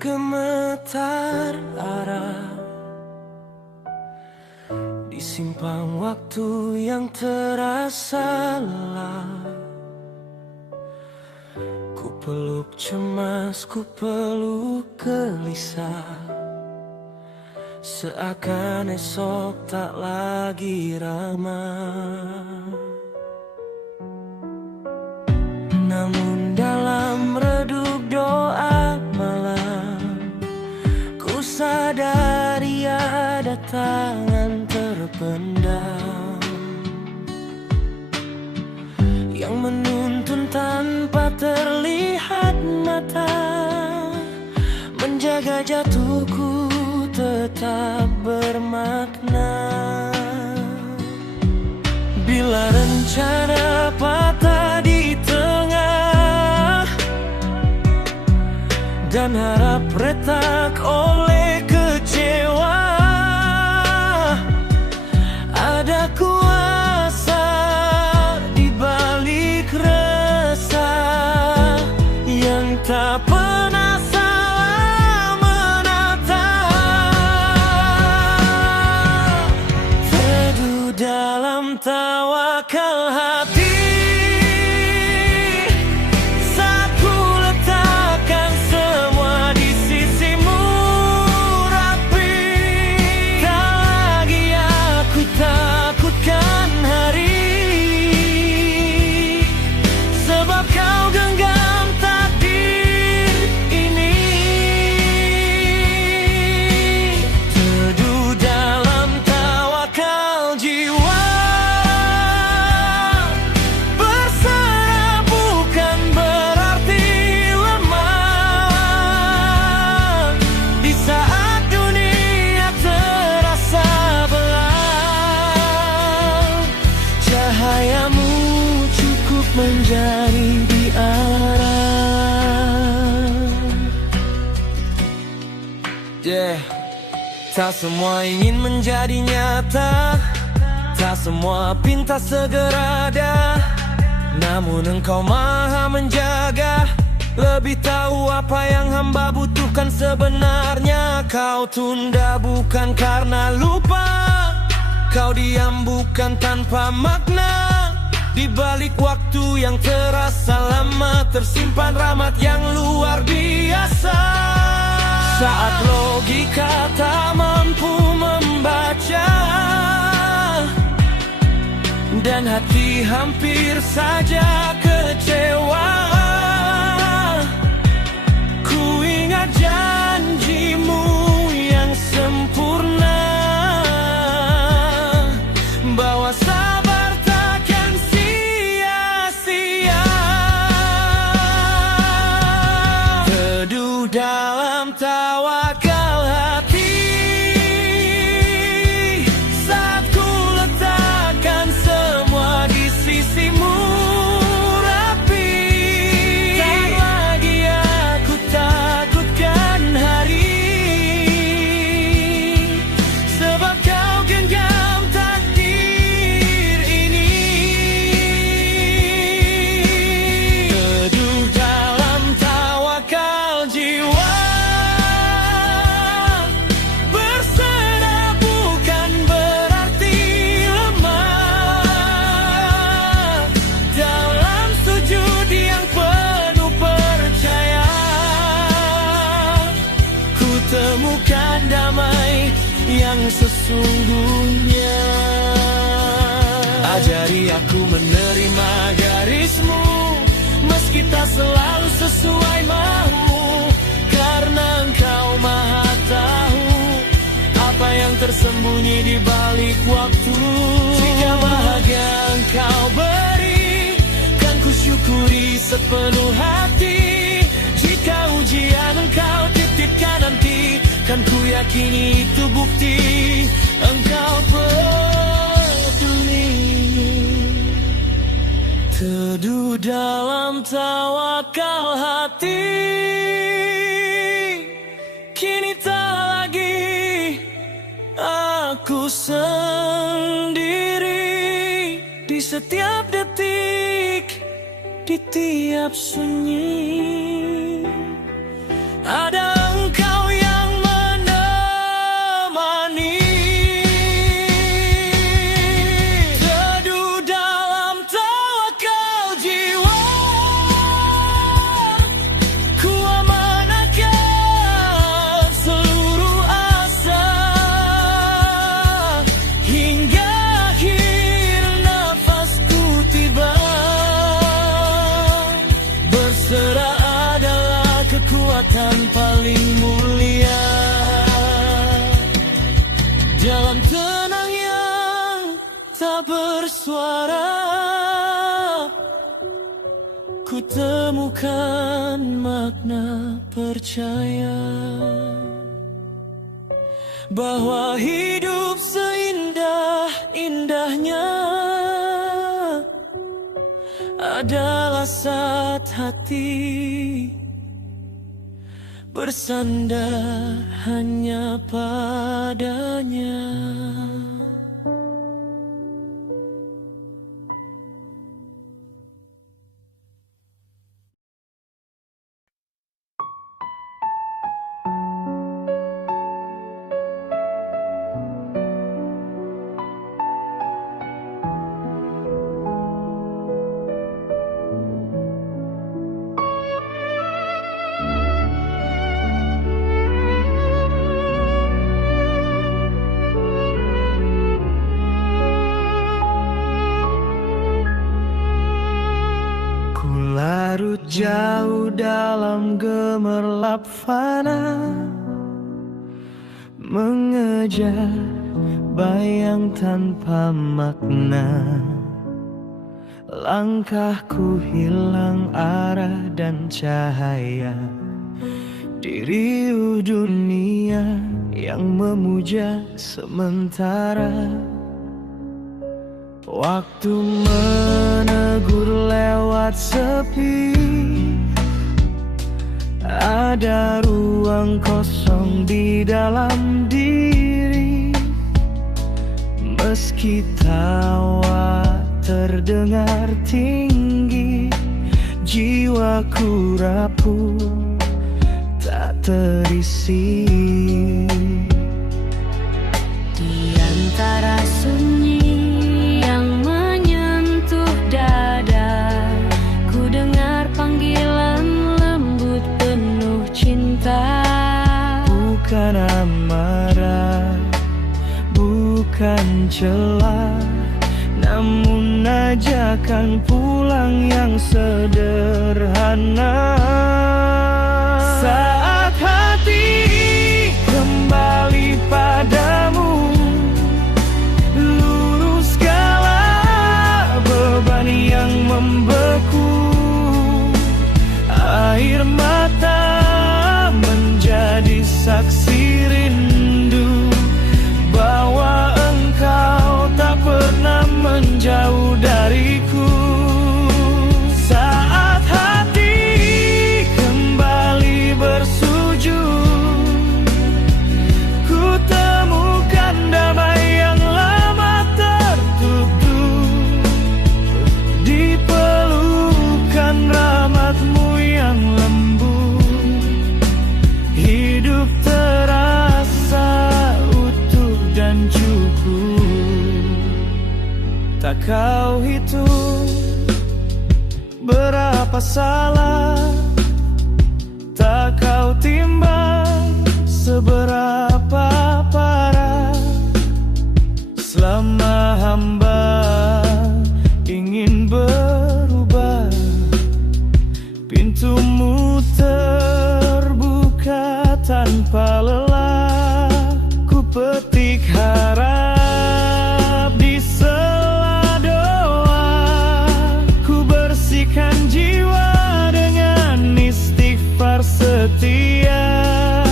gemetar arah di simpang waktu yang terasa lelah. Ku peluk cemas, ku peluk gelisah, seakan esok tak lagi ramah. Namun dalam redup doa malam, ku sadari ada tangan terpendam yang menuntun tanpa terlihat mata, menjaga jatuhku tetap bermakna. Bila rencana patah di tengah dan harap retak oleh kecewa, ada kuasa di balik resah yang tak pernah salah menata. Teduh dalam tawakal hati, cahayamu cukup menjadi di arah. Tak semua ingin menjadi nyata, tak semua pinta segera ada. Namun engkau maha menjaga, lebih tahu apa yang hamba butuhkan sebenarnya. Kau tunda bukan karena lupa, kau diam bukan tanpa makna. Di balik waktu yang terasa lama, tersimpan rahmat yang luar biasa. Saat logika tak mampu membaca dan hati hampir saja kecewa, ku ingat janjimu yang sempurna, bahwa sabar takkan sia-sia. Teduh dalam tawakal hati, saat ku letakkan semua di sisimu rapi. Tak lagi aku takutkan hari, sebab kau genggam takdir ini. Teduh dalam tawakal jiwa, berserah bukan berarti lemah. Dalam sujud yang penuh percaya, ku temukan damai yang sesungguhnya. Ajari aku menerima garismu, meski tak selalu sesuai maumu, karena engkau maha tahu apa yang tersembunyi di balik waktu. Jika bahagia engkau beri, kan ku syukuri sepenuh hati. Jika ujian engkau titipkan nanti, kan ku yakini itu bukti engkau peduli. Teduh dalam tawakal hati, kini tak lagi aku sendiri. Di setiap detik, di tiap sunyi, ada suara, ku temukan makna percaya bahwa hidup seindah-indahnya adalah saat hati bersandar hanya padanya. Larut jauh dalam gemerlap fana, mengejar bayang tanpa makna. Langkahku hilang arah dan cahaya, diriu dunia yang memuja sementara. Waktu menegur lewat sepi, ada ruang kosong di dalam diri. Meski tawa terdengar tinggi, jiwaku rapuh tak terisi. Di antara sunyi bukan amarah, bukan celah, namun ajakan pulang yang sederhana. Saat hati kembali padamu, lurus segala beban yang membeku. Air mata menjadi saksi rindu bahwa engkau tak pernah menjauh dariku. Saat hati kembali bersujud, ku temukan damai yang lama tertutup di pelukan rahmatmu yang lembut. Hidup terasa utuh dan cukup. Tak kau hitung berapa salah, tak kau timbang seberapa parah. Selama hamba ingin berubah, pintumu terbuka tanpa lelah. Ku petik harap di sela doa, ku bersihkan jiwa dengan istighfar setia.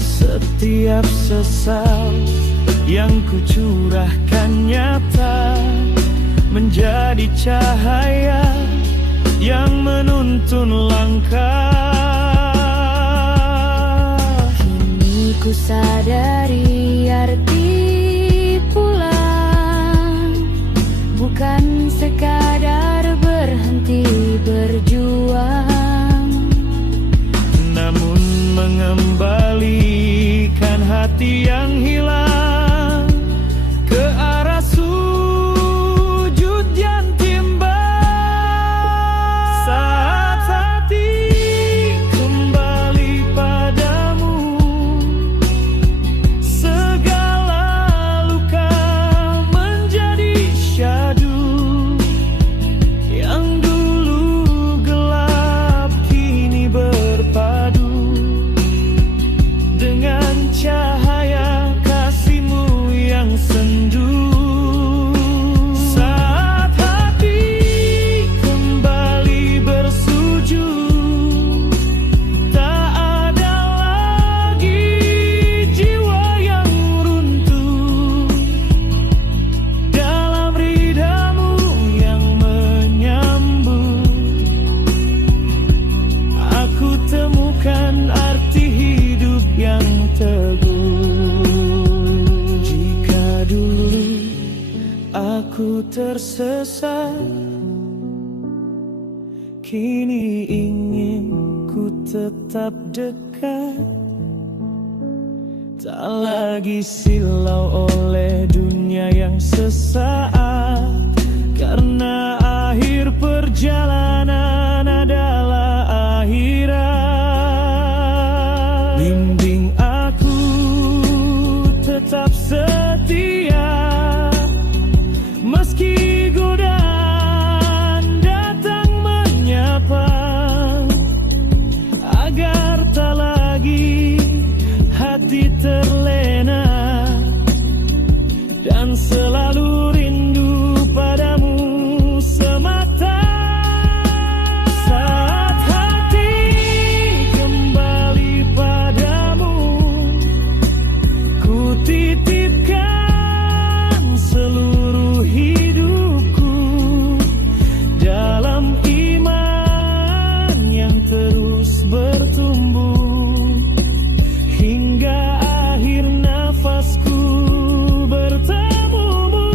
Setiap sesal yang ku curahkan nyata menjadi cahaya yang menuntun langkah. Kini ku sadari arti pulang bukan sekadar berhenti berjuang, namun mengembalikan hati yang hilang ke arah sujud yang timbang. Saat hati kembali padamu, segala luka menjadi syadu. Yang dulu gelap kini berpadu dengan cahaya aku tersesat, kini ingin ku tetap dekat, tak lagi silau oleh dunia yang sesaat. Karena akhir perjalanan adalah akhirat. Bimbing aku tetap setia, meski godaan datang menyapa, agar tak lagi hati terlena dan selalu rindu padamu semata. Saat hati kembali padamu, ku titipkan seluruh hidupku dalam iman yang terus bertumbuh, hingga akhir nafasku bertemumu.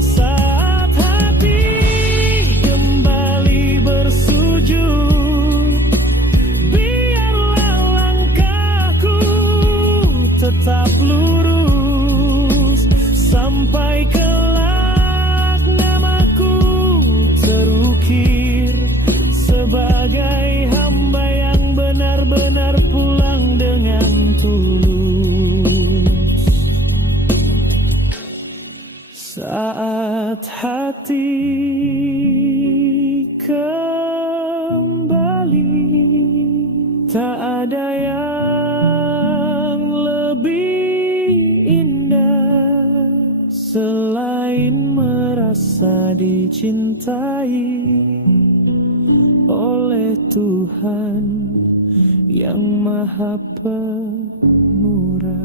Saat hati kembali bersujud, biarlah langkahku tetap lurus, sampai kelak namaku terukir sebagai hamba yang benar-benar pulang dengan tulus. Saat hati kembali, tak ada yang lebih indah selain merasa dicintai oleh Tuhan yang Maha Pemurah.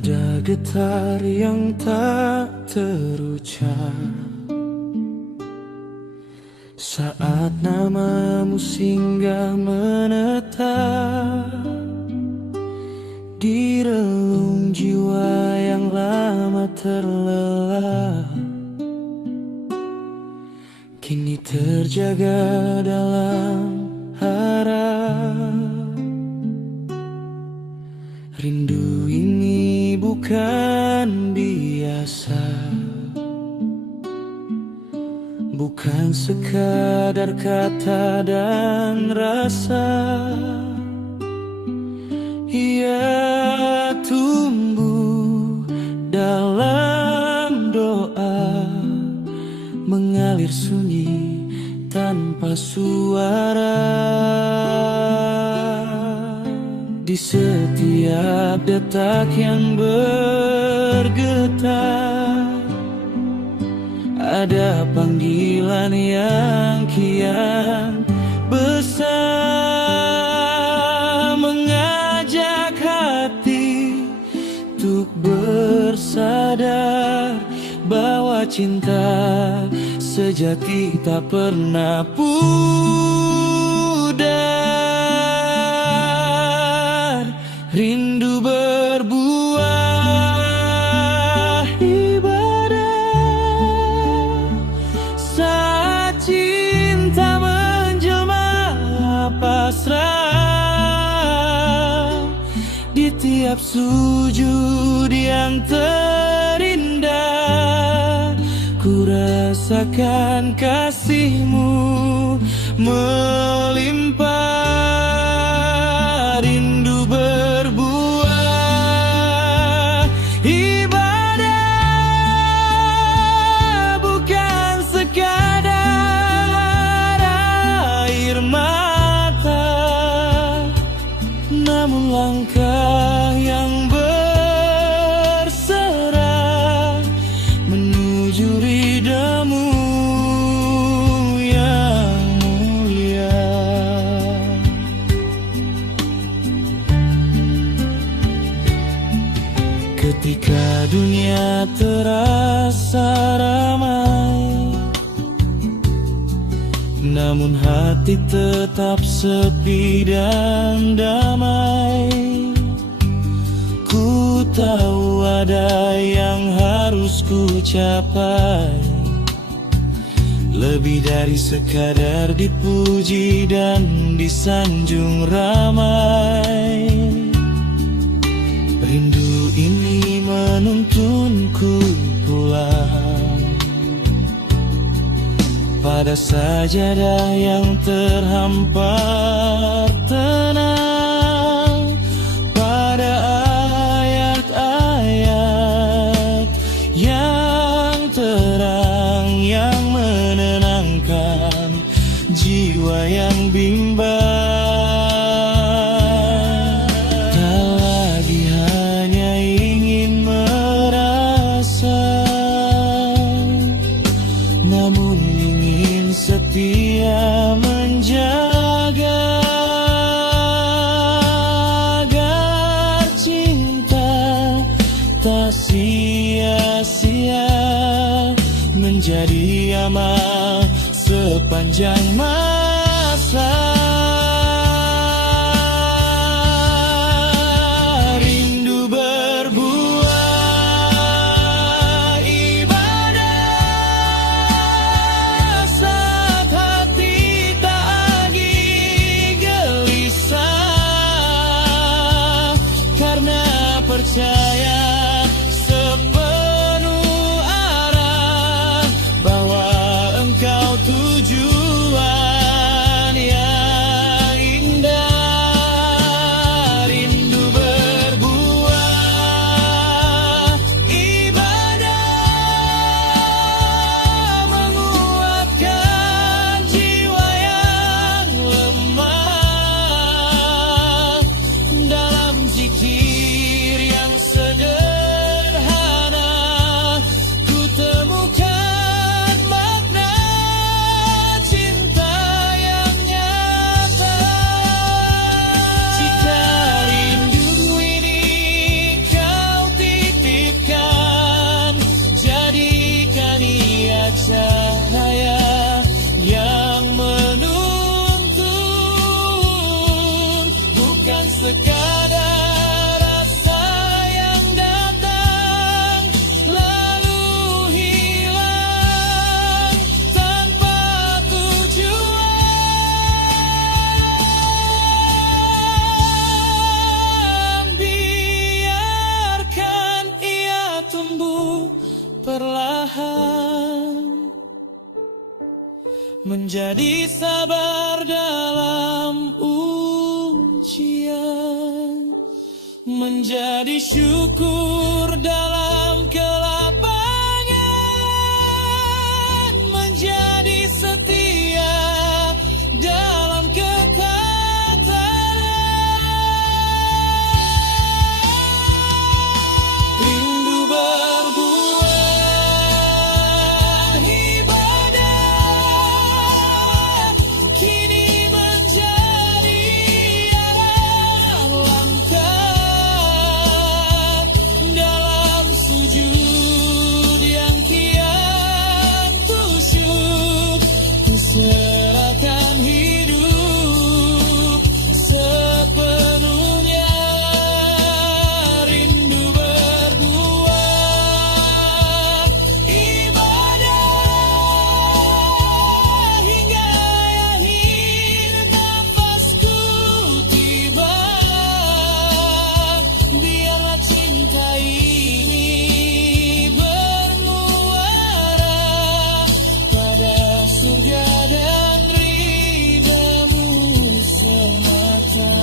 Ada getar yang tak terucap saat namamu singgah menetap di relung jiwa yang lama terlelap, kini terjaga dalam harap. Rindu ini bukan biasa, bukan sekadar kata dan rasa. Ia tumbuh dalam doa, mengalir sunyi tanpa suara. Di setiap detak yang bergetar, ada panggilan yang kian besar, mengajak hati untuk bersadar bahwa cinta sejati tak pernah pudar. Rindu berbuah ibadah saat cinta menjelma pasrah. Di tiap sujud yang terindah, ku rasakan kasihmu melimpah. Rindu berbuah ibadah, bukan sekadar air mata, namun langkah yang berserah menuju ridhamu yang dunia terasa ramai, namun hati tetap sepi dan damai. Ku tahu ada yang harus ku capai, lebih dari sekadar dipuji dan disanjung ramai. Rindu ini menuntunku pulang pada sajadah yang terhampar tenang, pada ayat-ayat yang terang yang menenangkan jiwa yang bimbang. Setia menjaga agar cinta tak sia-sia, menjadi amal sepanjang masa. Rindu berbuah ibadah saat hati tak lagi gelisah, karena percaya sepenuh arah bahwa engkau tujuan yang indah. Rindu berbuah ibadah, menguatkan jiwa yang lemah dalam zikir yang sederhana. Ku temukan makna cinta yang nyata. Jika rindu ini kau titipkan, jadikan ia cahaya yang menuntun, bukan sekadar rasa yang datang lalu hilang tanpa tujuan. Biarkan ia tumbuh perlahan, menjadi sabar dalam ujian, menjadi syukur dalam kelapangan, menjadi setia dalam kekatan. Rindu berbuah ibadah, kini menjadi arah langkah dalam sujud yang kian kusyuk. Ku serahkan hidup sepenuhnya. Rindu berbuah ibadah hingga akhir nafasku tiba. Biarlah cinta ini bermuara pada surga dan ridhamu semata.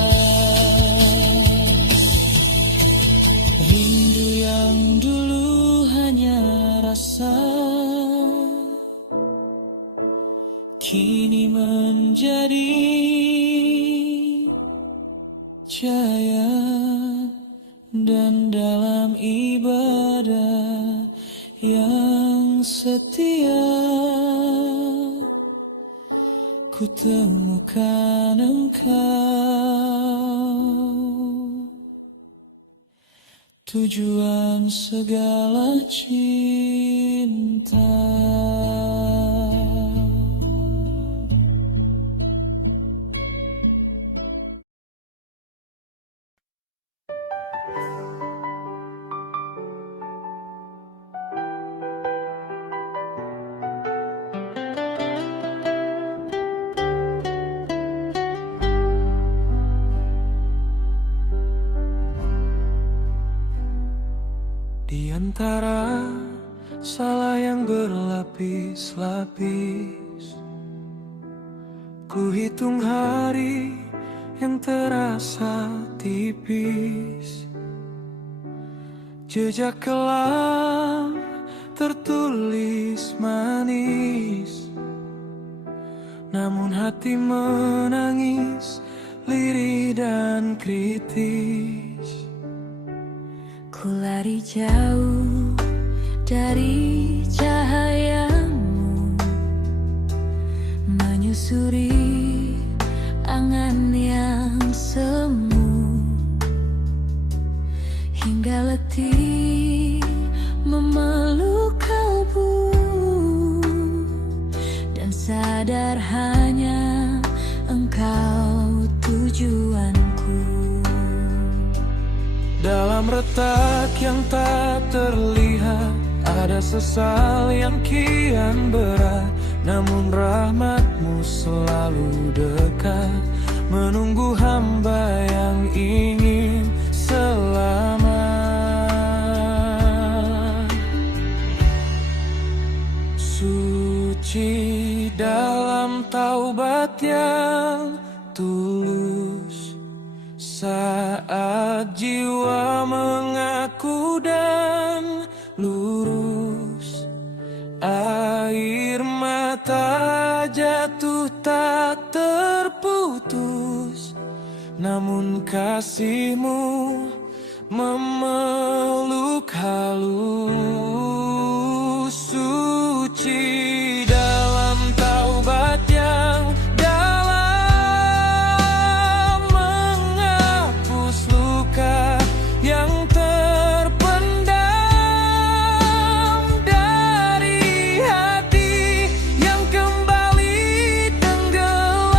Rindu yang dulu hanya rasa, kini menjadi cahaya, dan dalam ibadah yang setia ku temukan engkau. tujuan segala cinta. Di antara salah yang berlapis-lapis, ku hitung hari yang terasa tipis. Jejak kelam tertulis manis, namun hati menangis lirih dan kritis. Ku lari jauh dari cahayamu, menyusuri angan yang semu, hingga letih memeluk kalbu, dan sadar hanya engkau tujuanku. Dalam retak yang tak terlihat, ada sesal yang kian berat, namun rahmatmu selalu dekat, menunggu hamba yang ingin selamat. Suci dalam taubat yang tulus, saat jiwa mengaku dan lurus, air mata jatuh tak terputus, namun kasihmu memeluk halus. Suci dalam taubat yang yang terpendam dari hati yang kembali tenggelam.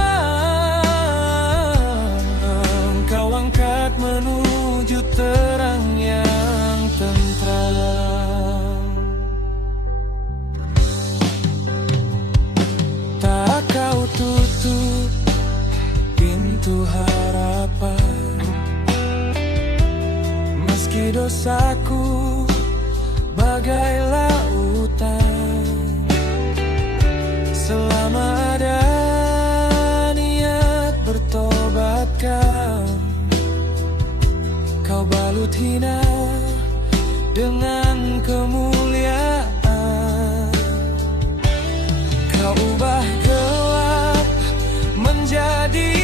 Kau angkat menuju terang yang tentram. Tak kau tutup pintu harapan, meski dosaku bagai lautan. Selama ada niat bertobatkan, kau balut hina dengan kemuliaan. Kau ubah gelap menjadi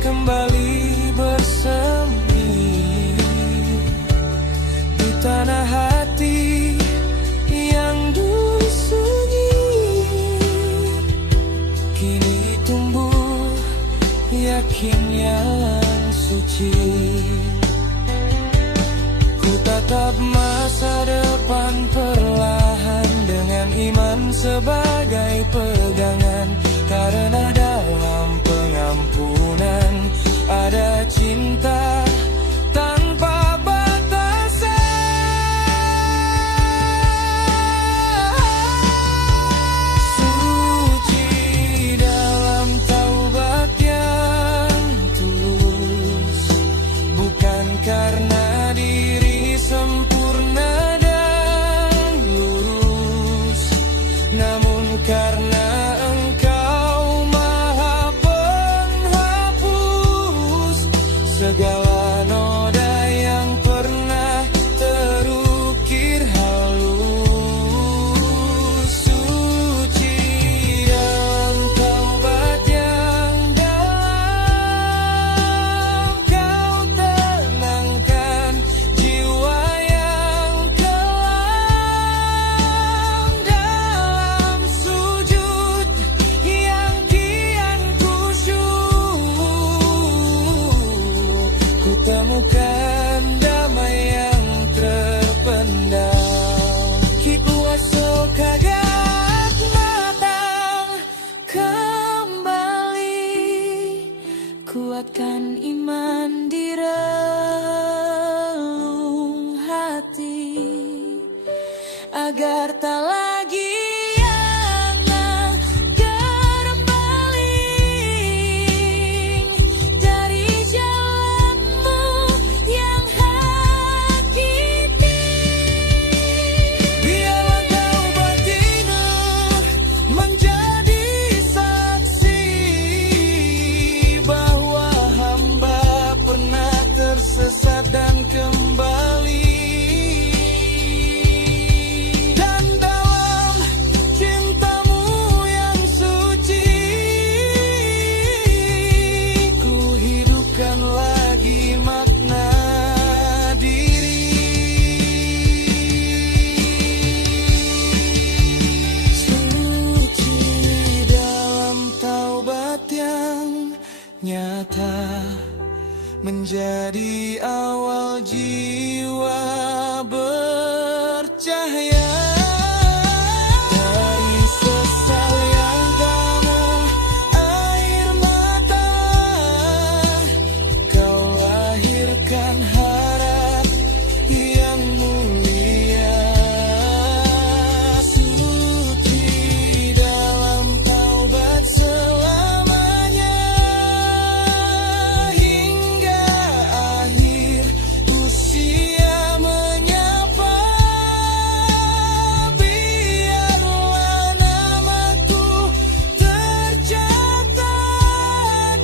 kembali bersemi di tanah hati yang dulu sunyi. Kini tumbuh yakin yang suci. Ku tatap masa depan perlahan dengan iman sebagai pegangan, karena dalam pengampunan ada cinta tanpa batasan. Suci dalam taubat yang tulus, bukan karena diri sempurna dan lurus, namun karena segala noda yang pernah terukir halus. Suci dalam taubat yang dalam, kau tenangkan jiwa yang kelam. Dalam sujud yang kian kusyuk, temukan damai yang terpendam. Kipuaso kagat matang kembali, kuatkan iman di relung hati, agar tak lagi dan kembali. Dan dalam cintamu yang suci, ku hidupkan lagi makna diri. Suci dalam taubat yang nyata, menjadi awal jiwa bercahaya. Dari sesal yang kamu air mata, kau lahirkan harap yang mulia. Suci dalam taubat selamanya, hingga akhir usia menyapa. Biarlah namaku tercatat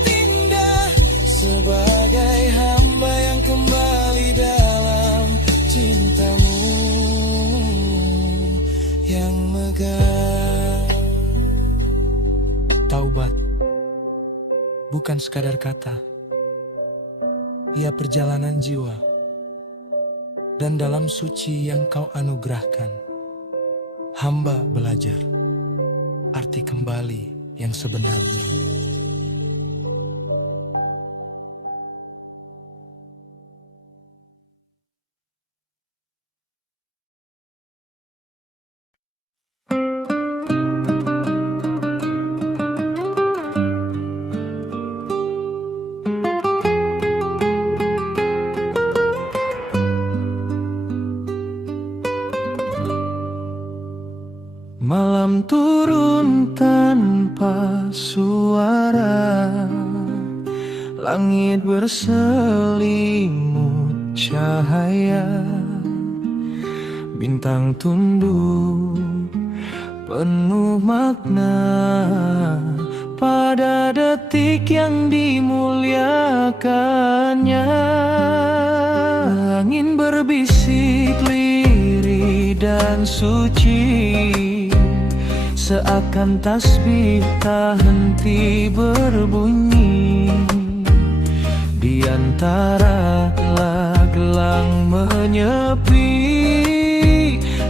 indah sebagai hamba yang kembali dalam cintamu yang megah. Taubat bukan sekadar kata, ia perjalanan jiwa. Dan dalam suci yang kau anugerahkan, hamba belajar arti kembali yang sebenarnya. Malam turun tanpa suara, langit berselimut cahaya, bintang tunduk penuh makna pada detik yang dimuliakannya. Angin berbisik lirih dan suci, seakan tasbih tak henti berbunyi. Di antara gelang menyepi,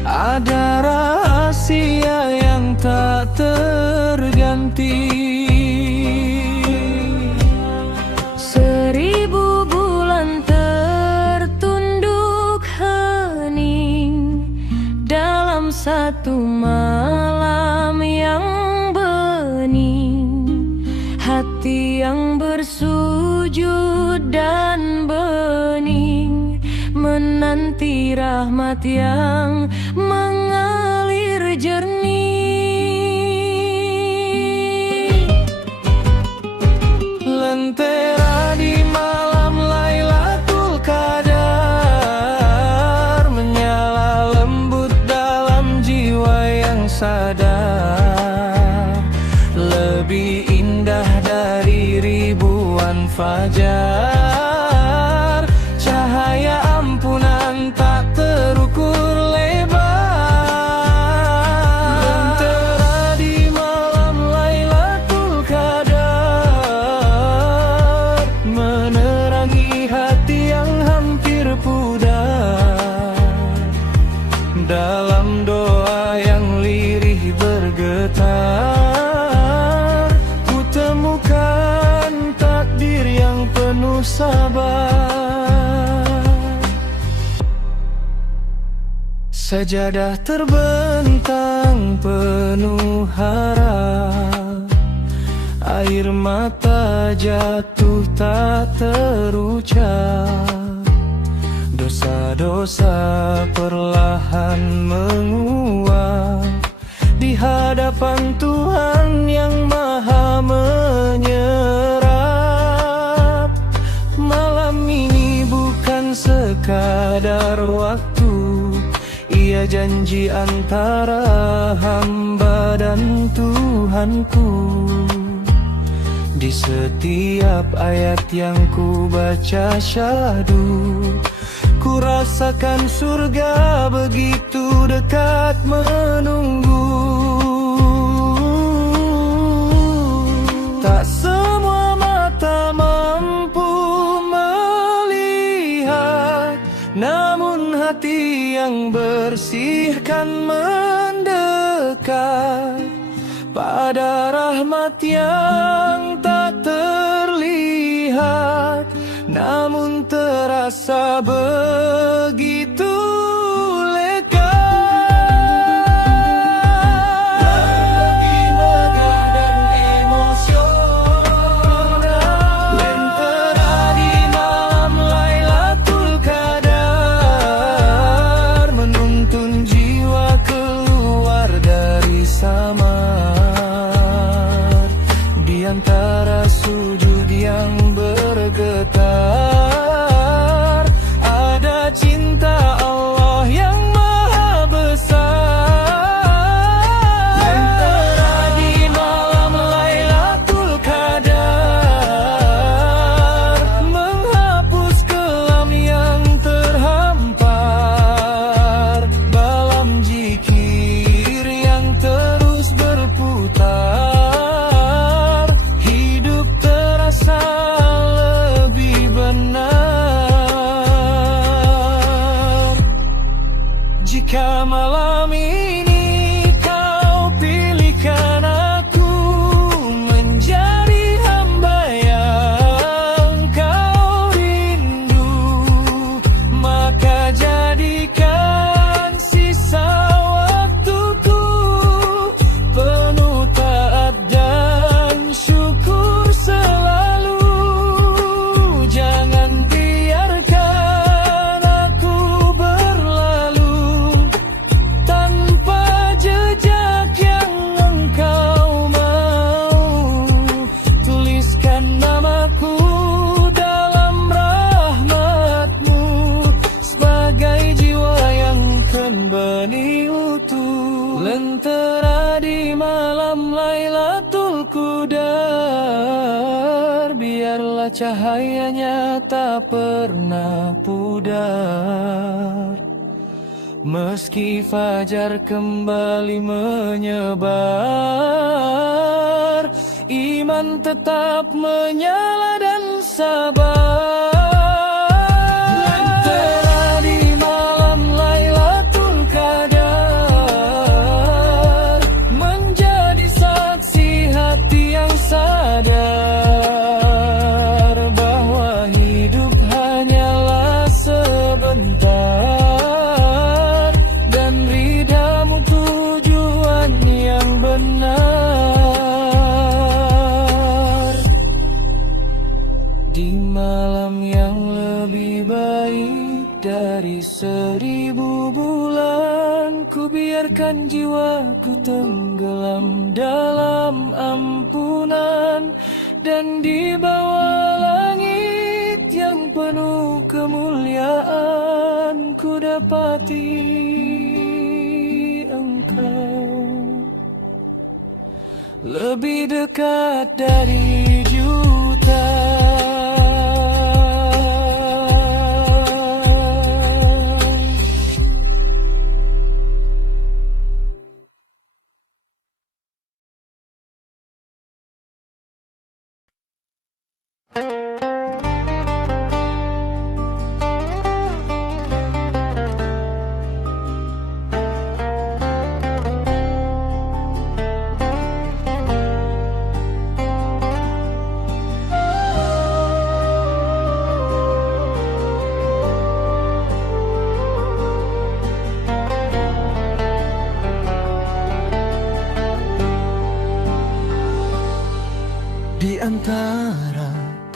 ada rahasia yang tak terganti. Seribu bulan tertunduk hening dalam satu malam yang bening. Hati yang bersujud dan bening menanti rahmat yang mengalir jernih. Lentera di malam Lailatul Qadar, menyala lembut dalam jiwa yang sadar. Lebih indah dari ribuan fajar, cahaya ampunan tak terukur lebar. Sajadah terbentang penuh harap, air mata jatuh tak terucap. Dosa-dosa perlahan menguap di hadapan Tuhan yang Maha menyerap. Malam ini bukan sekadar waktu, Ia janji antara hamba dan Tuhanku. Di setiap ayat yang ku baca syahdu, ku rasakan surga begitu dekat menunggu. Tak semua mata mampu melihat, namun hati yang bersih kan mendekat pada rahmat yang tak terlihat, namun terasa begitu lekat. Lagi megah dan emosional, lentera di malam Lailatul Qadar, menuntun jiwa keluar dari samar, di antara sujud yang bergetar, ada cinta Allah yang maha besar. Lentera di malam Lailatul Qadar, menghapus kelam yang terhampar, balam zikir yang terus berputar, hidup terasa lebih benar. Jika malam ini kau pilihkan aku menjadi hamba yang kau rindu, maka jadikan sisa waktuku penuh taat dan syukur selalu. Jangan biarkan aku berlalu tanpa jejak yang engkau mau. Tuliskan namaku dalam rahmatmu sebagai jiwa yang kembali utuh. Lentera di malam Lailatul Qadar, biarlah cahayanya tak pernah pudar. Meski fajar kembali menyebar, iman tetap menyala dan sabar. Lentera di malam Lailatul Qadar, menjadi saksi hati yang sadar bahwa hidup hanyalah sebentar, dan ridhamu tujuan yang benar. Di malam yang lebih baik dari 1000 bulan, ku biarkan jiwaku tenggelam dalam ampunan, dan di bawah langit yang penuh kemuliaan ku dapati engkau lebih dekat dari juta.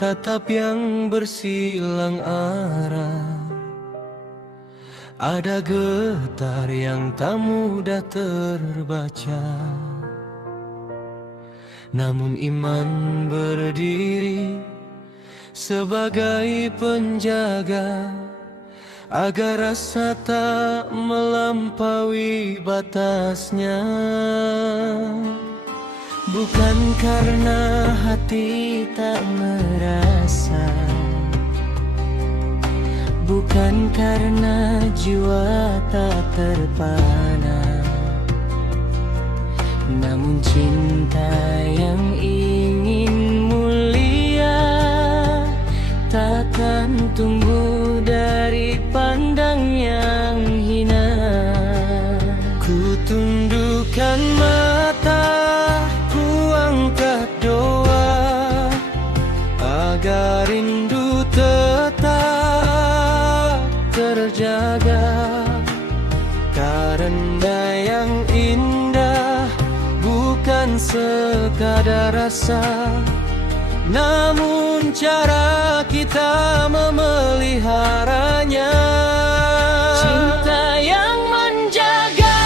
tatap yang bersilang arah. Ada getar yang tak mudah terbaca, namun iman berdiri sebagai penjaga, agar rasa tak melampaui batasnya. Bukan karena hati tak merasa, bukan karena jiwa tak terpana, namun cinta yang ingin mulia takkan tumbuh dari pandang yang hina. Ku tundukkan mata, ku angkat doa, agar rindu tetap terjaga. Karena yang indah bukan sekadar rasa, namun cara kita memeliharanya. Cinta yang menjaga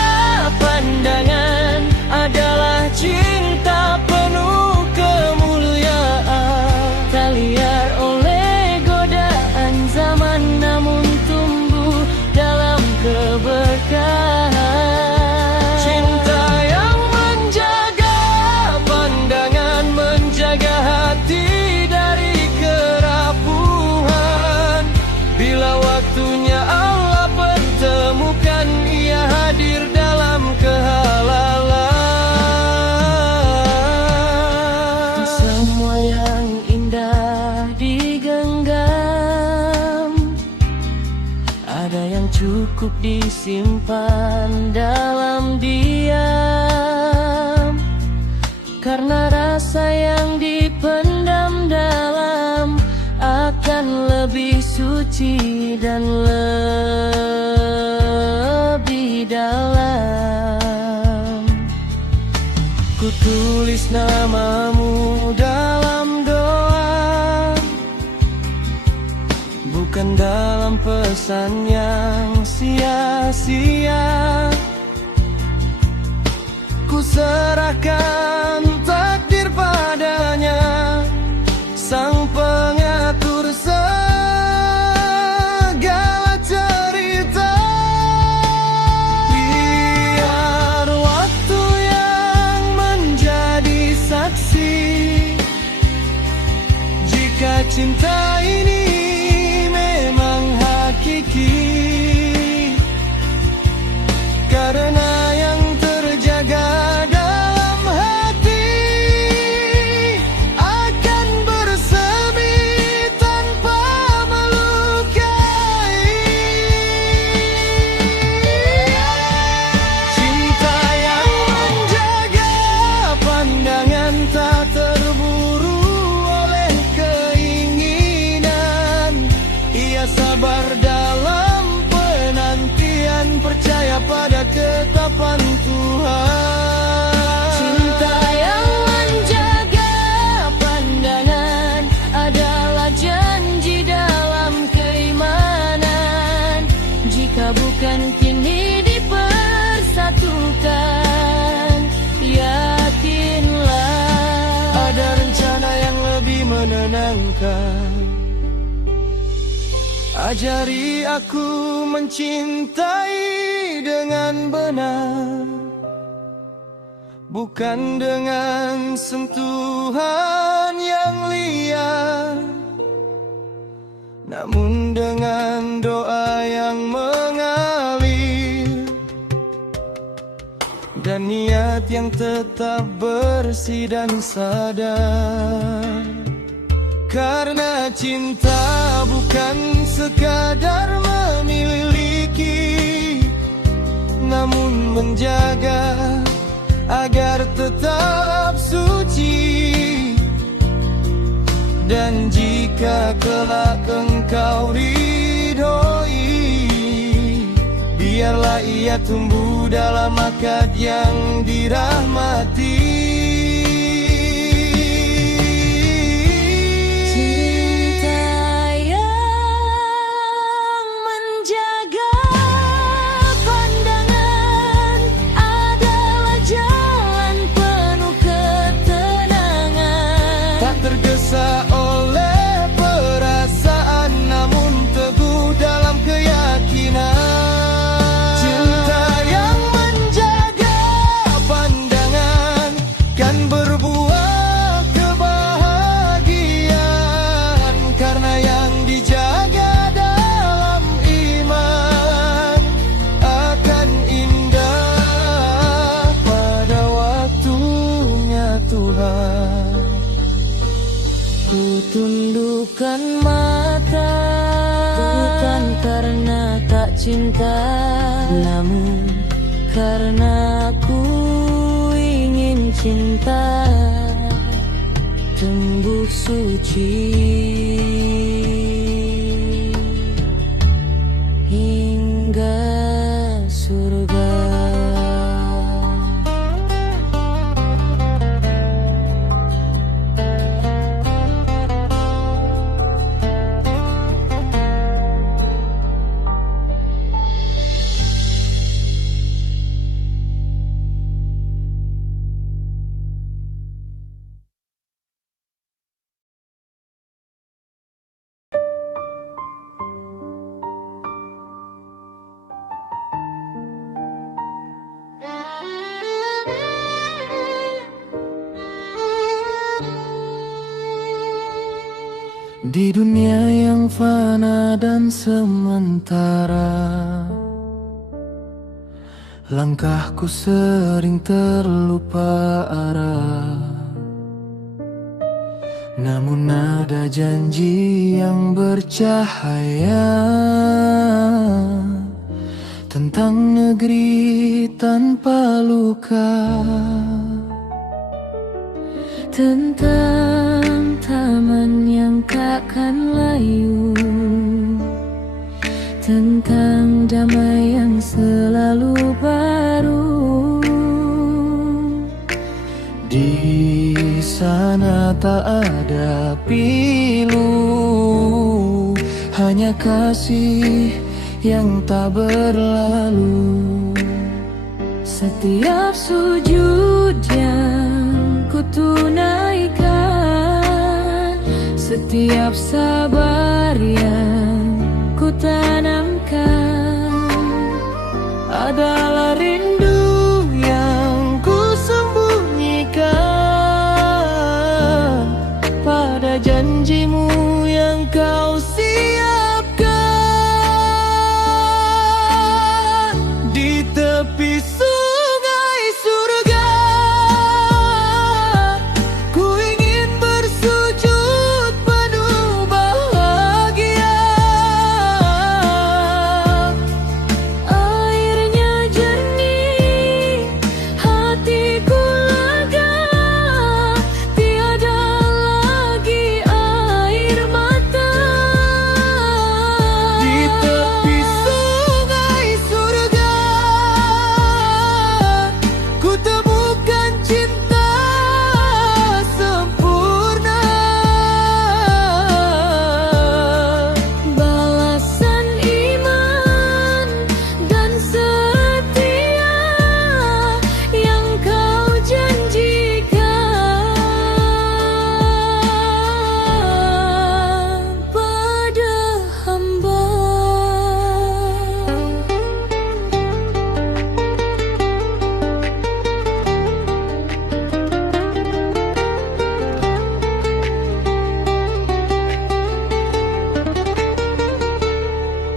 pandangan adalah cinta penuh kemuliaan. Tak liar oleh godaan zaman, namun tumbuh dalam keberkahan. Cinta yang menjaga pandangan, menjaga hati dari kerapuhan. Bila waktunya Allah pertemukan, Ia hadir dalam kehalalan. Semua yang indah digenggam, ada yang cukup disimpan dalam diam. Karena rasa yang dipendam dalam akan lebih suci dan lebih dalam. Ku tulis namamu dalam doa, bukan dalam pesan yang sia-sia. Ku serahkan takdir padanya, Sang pengatur segala cerita. Biar waktu yang menjadi saksi, jika cinta ini memang hakiki. Karena yang terjaga dalam hati akan bersemi tanpa melukai. Cinta yang menjaga pandangan, tak terburu oleh keinginan. Ia sabar dalam penantian, percaya pada ketetapan Tuhan. Cinta yang menjaga pandangan adalah janji dalam keimanan. Jika bukan kini dipersatukan, yakinlah ada rencana yang lebih menenangkan. Ajari aku mencintai dengan benar, bukan dengan sentuhan yang liar, namun dengan doa yang mengalir, dan niat yang tetap bersih dan sadar. Karena cinta bukan sekadar memiliki, namun menjaga agar tetap suci. Dan jika kelak engkau ridhoi, biarlah ia tumbuh dalam akad yang dirahmati. tundukkan mata, bukan karena tak cinta, namun karena ku ingin cinta tumbuh suci hingga surga. Di dunia yang fana dan sementara, langkahku sering terlupa arah. Namun ada janji yang bercahaya tentang negeri tanpa luka, tentang taman yang takkan layu, tentang damai yang selalu baru. Di sana tak ada pilu, hanya kasih yang tak berlalu. Setiap sujud yang ku tunaikan, setiap sabar yang ku tanamkan adalah rindu yang ku sembunyikan pada janjimu yang kau siapkan di tepi sungai surga. Ku ingin bersujud penuh bahagia. Airnya jernih, hatiku lega, tiada lagi air mata. Di tepi sungai surga ku temukan cinta sempurna, balasan iman dan setia yang kau janjikan pada hamba.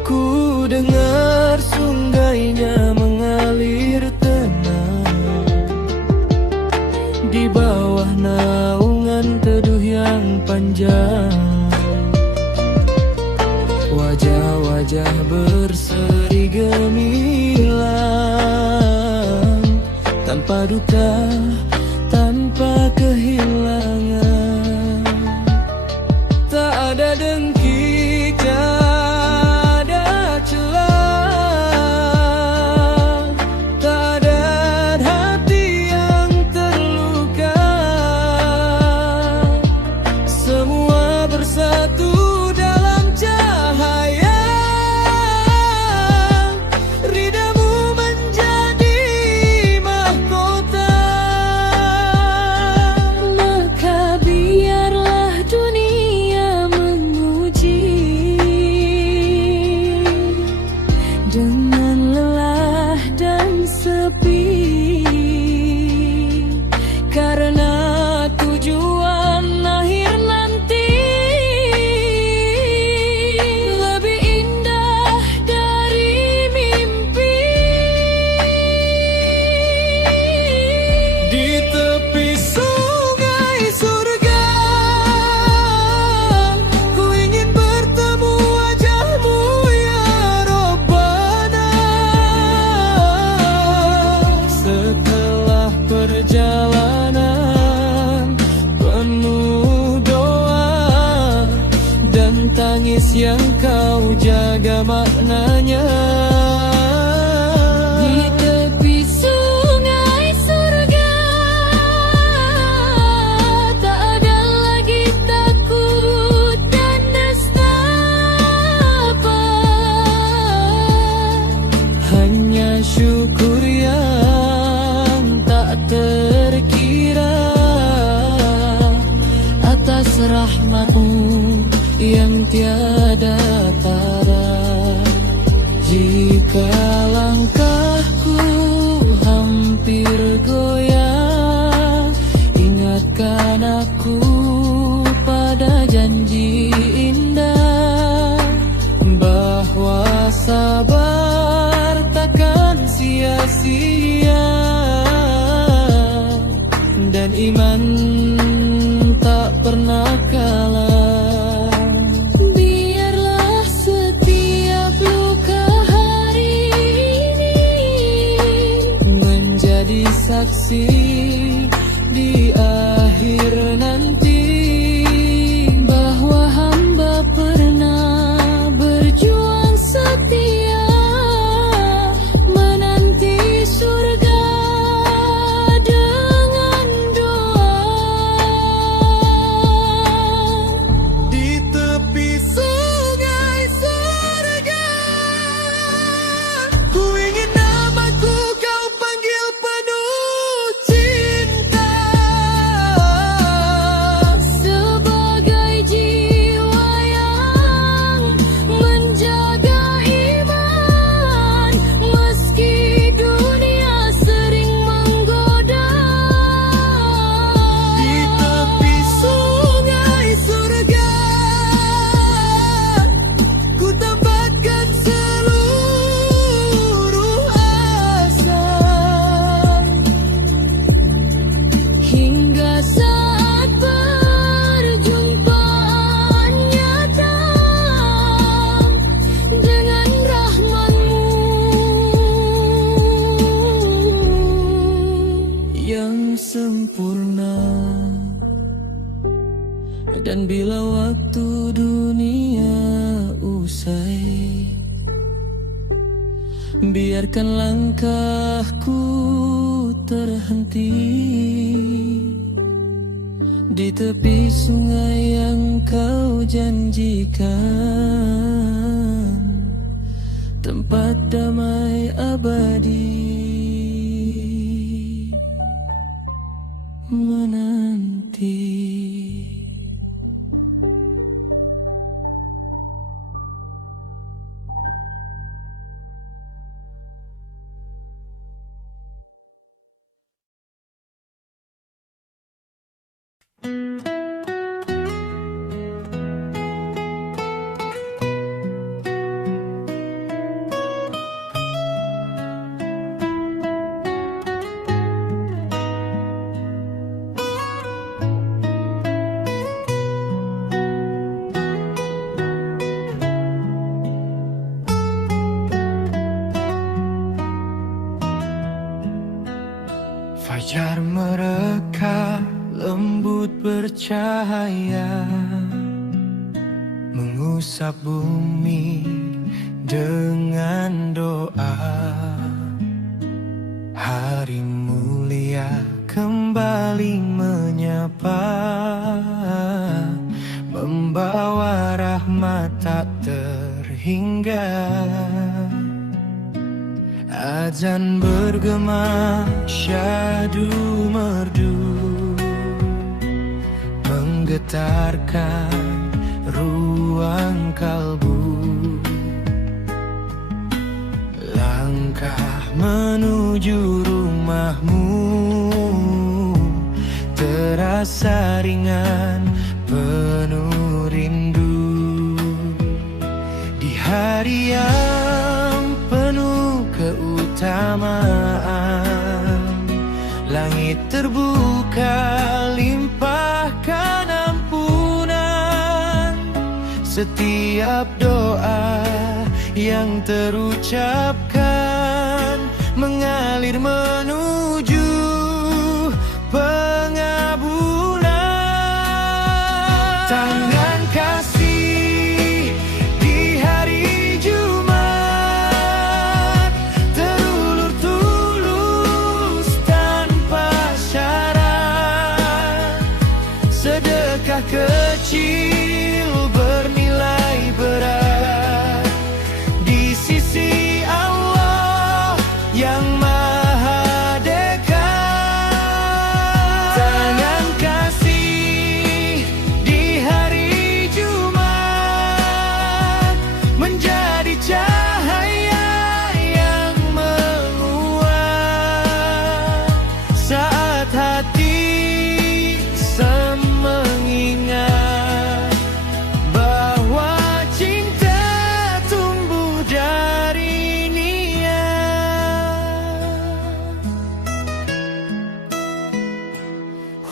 Ku dengar sungainya mengalir tenang di bawah naungan teduh yang panjang. Wajah-wajah berseri gemilang, tanpa duka, tanpa kehilangan. Tak ada dengki, tak ada celah, tak ada hati yang terluka. Semua bersatu dalam cahaya, ridamu menjadi mahkota. beragam maknanya. Di tepi sungai surga tak ada lagi takut dan nestapa, Hanya syukur yang tak terkira atas rahmat-Mu yang tiada tara. Jika langkahku hampir goyang, ingatkan aku pada janji indah bahwa sabar takkan sia-sia dan iman tak pernah kalah. biarlah setiap luka hari ini Menjadi saksi di akhir nanti bahwa hamba pernah berjuang setia menanti surga dengan doa. di tepi sungai surga. Ku ingin namaku kau panggil penuh cinta, Sebagai jiwa yang menjaga iman meski dunia sering menggoda. di tepi sungai surga. Ku tambahkan seluruh asa Hingga saat perjumpaan nyata dengan rahmat-Mu yang sempurna. Dan bila waktu dunia usai, biarkan langkahku terhenti di tepi sungai yang kau janjikan, tempat damai abadi menanti. Fajar mereka lembut bercahaya, mengusap bumi dengan doa. Hari mulia kembali menyapa, membawa rahmat tak terhingga. Azan bergema syahdu merdu, menggetarkan ruang kalbu. Langkah menuju rumahmu terasa ringan, penuh rindu. Di hari yang penuh keutamaan, langit terbuka limpahkan ampunan. Setiap doa yang terucapkan mengalir menuju pengabulan. Tangan kasih di hari Jumat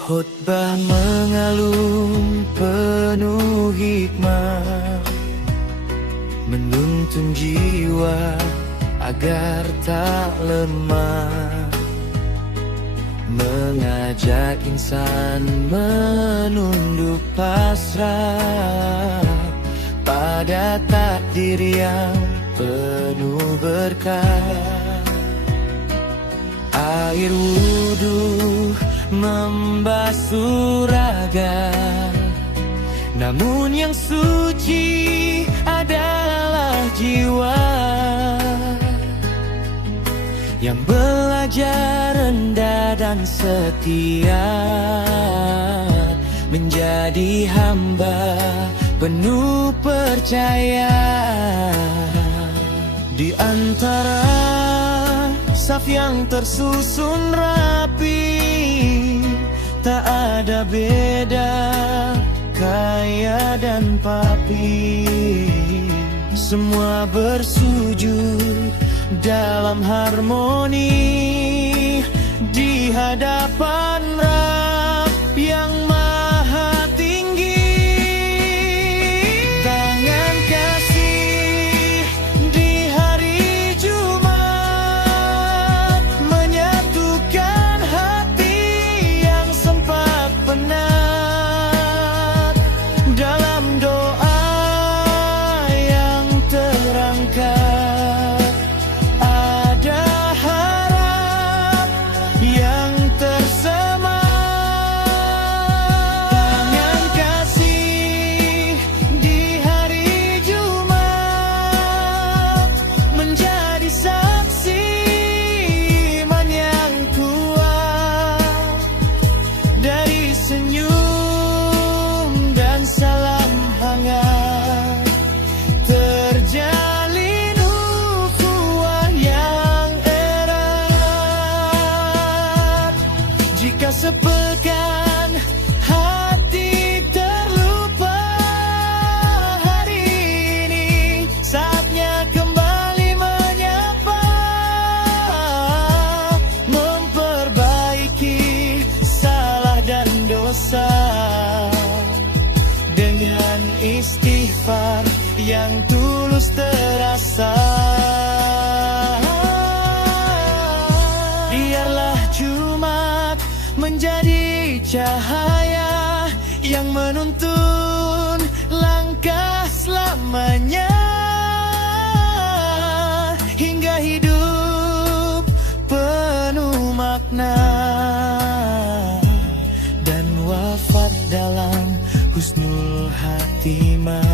Khotbah mengalun penuh hikmah, menuntun jiwa agar tak lemah, mengajak insan menunduk pasrah pada takdir yang penuh berkah. Air wudhu membasuh raga, namun yang suci adalah jiwa yang belajar rendah dan setia, menjadi hamba penuh percaya. Di antara saf yang tersusun rapi, tak ada beda kaya dan papi. Semua bersujud dalam harmoni di hadapan Rabb yang maha tinggi. Tangan kasih di hari Jumat menyatukan hati yang sempat penat dalam doa yang terangkat. Ada harap yang tersemat. Tangan kasih di hari Jumat menjadi saksi iman yang kuat, dari senyum dan salam hangat terjalin ukhuwah yang erat. Jika sepekan hati terlupa, hari ini saatnya kembali menyapa, memperbaiki salah dan dosa dengan istighfar yang tulus terasa. Biarlah Jumat menjadi cahaya yang menuntun langkah selamanya, hingga hidup penuh makna dan wafat dalam husnul khatimah.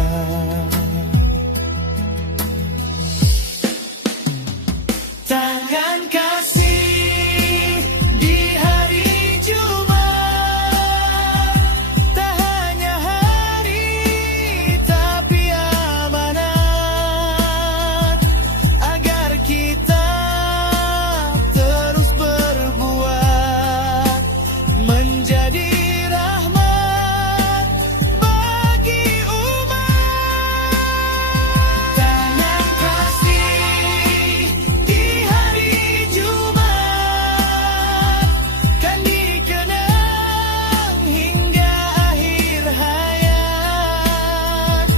Tangan kasih di hari Jumat tak hanya hari tapi amanat, agar kita terus berbuat menjadi rahmat bagi umat. Tangan kasih di hari Jumat kan dikenang hingga akhir hayat,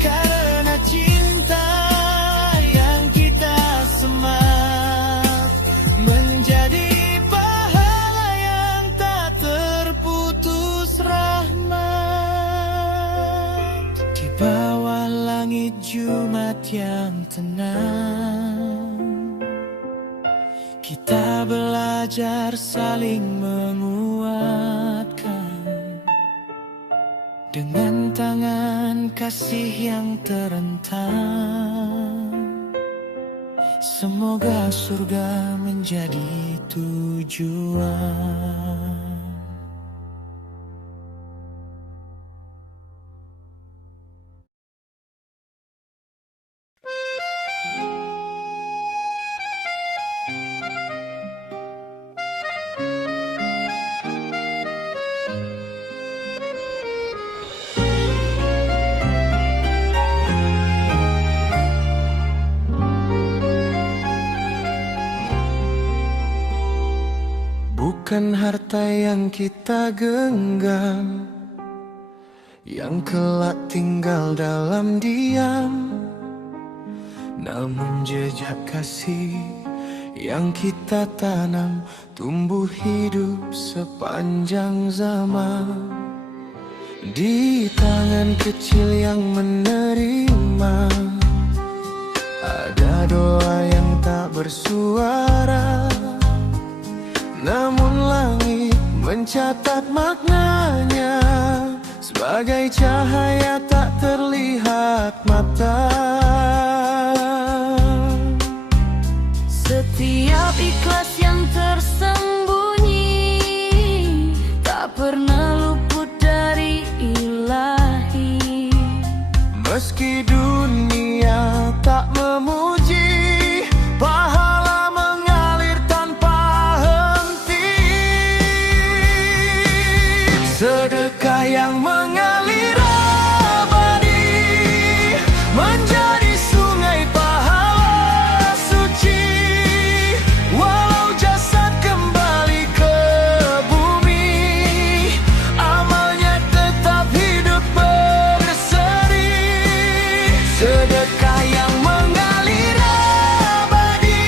karena cinta yang kita semat menjadi pahala yang tak terputus rahmat. Di bawah langit Jumat yang tenang, kita belajar saling menguatkan dengan tangan kasih yang terentang. Semoga surga menjadi tujuan. bukan harta yang kita genggam, yang kelak tinggal dalam diam, namun jejak kasih yang kita tanam tumbuh hidup sepanjang zaman. Di tangan kecil yang menerima ada doa yang tak bersuara, namun langit mencatat maknanya sebagai cahaya tak terlihat mata. Setiap ikhlas yang tersembunyi tak pernah luput dari Ilahi. Meski dunia tak memuji, pahala mengalir tanpa henti. Sedekah yang mengalir abadi menjadi sungai pahala suci. Walau jasad kembali ke bumi, amalnya tetap hidup berseri. Sedekah yang mengalir abadi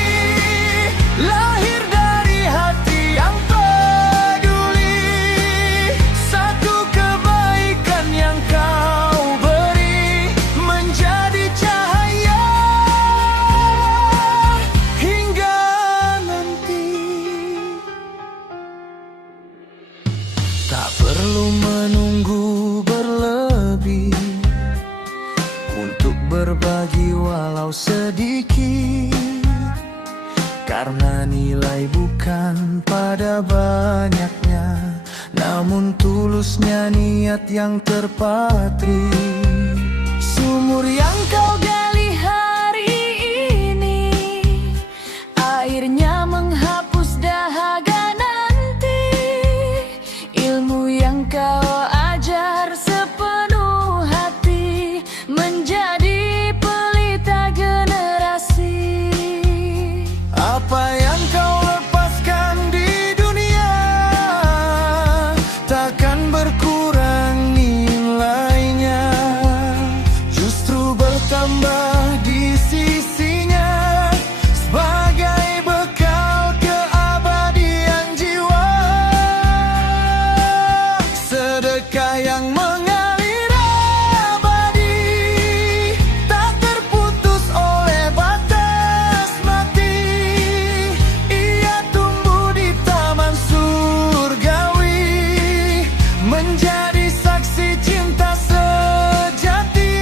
lahir dari hati yang peduli. Satu kebaikan yang kau beri menjadi cahaya hingga nanti. Tak perlu menunggu berlebih untuk berbagi walau sedikit, karena nilai bukan pada banyaknya, namun tulusnya niat yang terpatri. Sumur yang kau gali hari ini, airnya menghapus dahaga nanti. Ilmu yang kau ajar sepenuh hati menjadi pelita generasi. Apa yang kau lepaskan di dunia takkan berkurang nilainya, justru bertambah di sisinya sebagai bekal keabadian jiwa. Sedekah yang mengalir abadi tak terputus oleh batas mati. Ia tumbuh di taman surgawi menjadi saksi cinta sejati.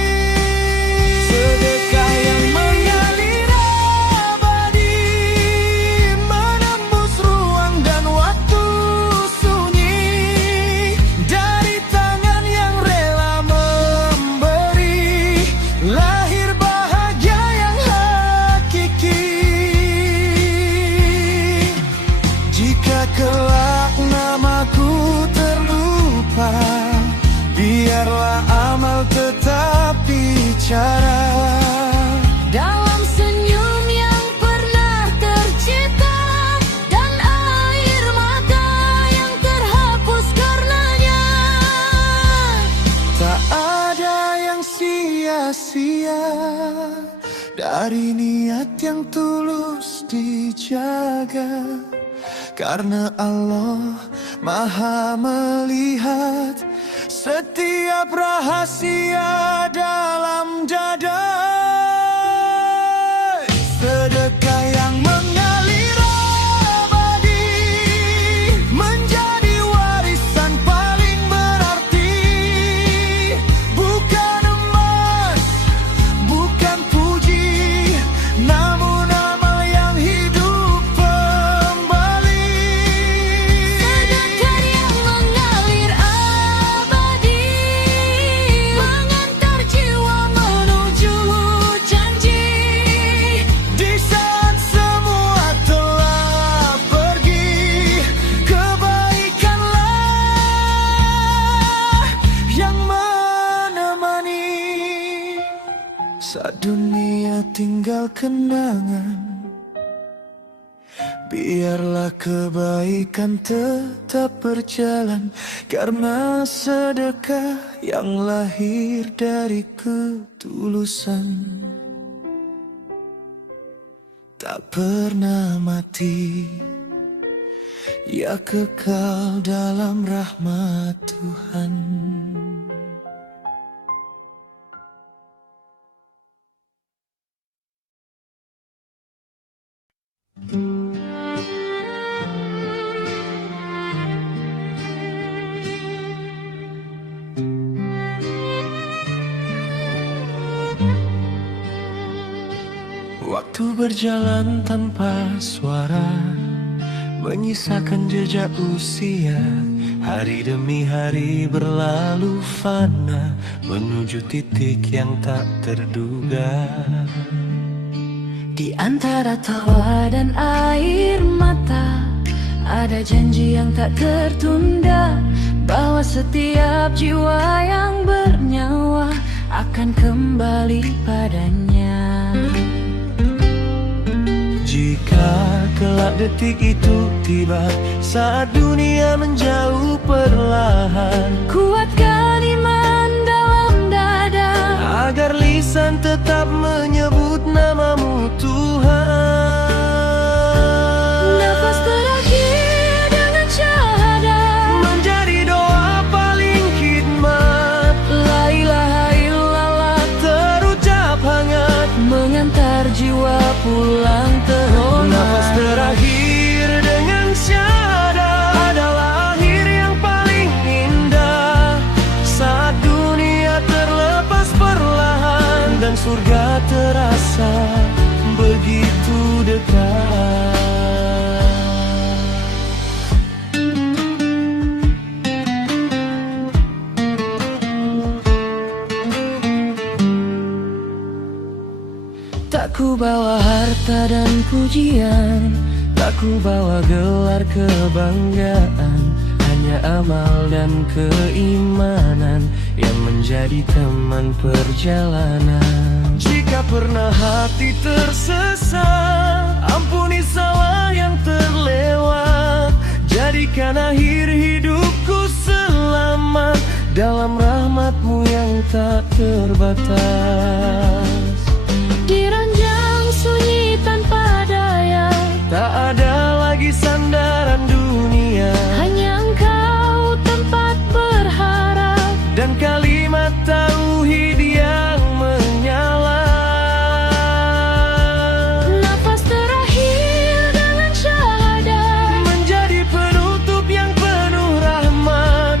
Sedekah yang mengalir abadi menembus ruang dan waktu sunyi. Dari tangan yang rela memberi lahir bahagia yang hakiki. Jika kelak namaku terlupa, biarlah amal tetap bicara. Dalam senyum yang pernah tercipta dan air mata yang terhapus karenanya, tak ada yang sia-sia dari niat yang tulus dijaga. Karena Allah Maha melihat setiap rahasia dalam dada. Sedekah yang mengalir abadi menjadi warisan paling berarti. Bukan emas, bukan puji, namun amal yang hidup kembali. Sedekah yang mengalir abadi mengantar jiwa menuju janji. Di saat semua telah pergi, kebaikanlah yang menemani. Saat dunia tinggal kenangan, Biarlah kebaikan tetap berjalan, karena sedekah yang lahir dari ketulusan tak pernah mati, ya kekal dalam rahmat Tuhan. Waktu berjalan tanpa suara, menyisakan jejak usia. Hari demi hari berlalu fana, menuju titik yang tak terduga. Di antara tawa dan air mata, ada janji yang tak tertunda, bahwa setiap jiwa yang bernyawa akan kembali padanya. Jika kelak detik itu tiba, saat dunia menjauh perlahan, kuatkan iman dalam dada, agar lisan tetap menyebut namamu Tuhan. nafas terakhir dengan syahadat menjadi doa paling khidmat. La ilaha illallah Terucap hangat, mengantar jiwa pulang terhormat. nafas terakhir dengan syahadat adalah akhir yang paling indah, saat dunia terlepas perlahan dan surga terasa begitu dekat. Tak ku bawa harta dan pujian, Tak ku bawa gelar kebanggaan, hanya amal dan keimanan yang menjadi teman perjalanan. Jika pernah hati tersesat, ampuni salah yang terlewat, jadikan akhir hidupku selamat dalam rahmat-Mu yang tak terbatas. di ranjang sunyi tanpa daya, Tak ada lagi sandaran dunia, hanya Engkau tempat berharap, dan kalimat tauhid yang menyala. nafas terakhir dengan syahadat Menjadi penutup yang penuh rahmat,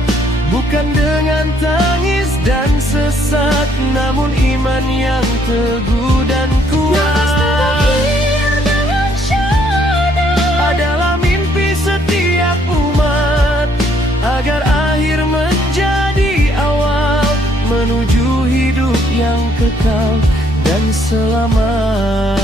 bukan dengan tangis dan sesak, namun iman yang teguh dan nafas kuat. terakhir dengan syahadat Adalah mimpi setiap umat, agar akhir menjadi awal, menuju hidup yang kekal dan selamat.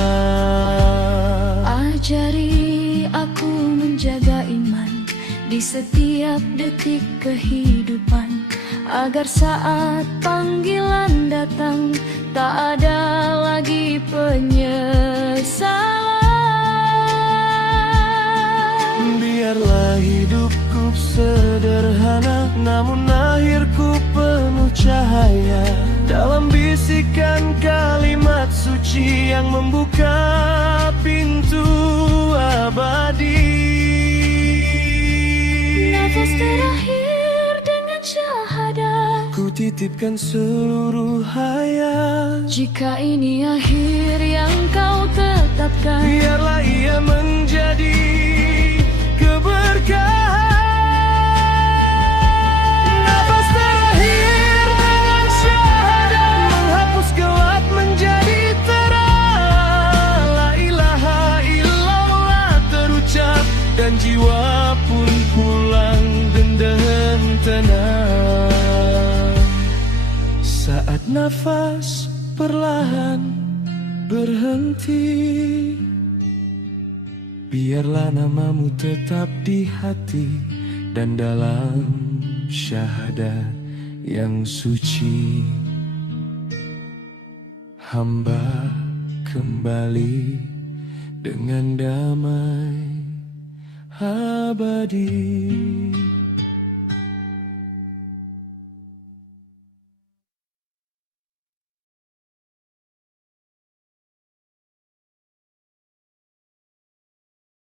Ajari aku menjaga iman di setiap detik kehidupan, agar saat panggilan datang tak ada lagi penyesalan. Biarlah hidupku sederhana, namun akhirku penuh cahaya, dalam bisikan kalimat suci yang membuka pintu abadi. Nafas terakhir dengan syahadat, Ku titipkan seluruh hayat, jika ini akhir yang Kau tetapkan, biarlah ia menjadi keberkahan. Nafas terakhir dengan syahadat, menghapus gelap menjadi terang. La ilaha illallah terucap, dan jiwa pun pulang dengan tenang. Saat nafas perlahan berhenti, biarlah namamu tetap di hati dan dalam syahadat yang suci. Hamba kembali dengan damai abadi.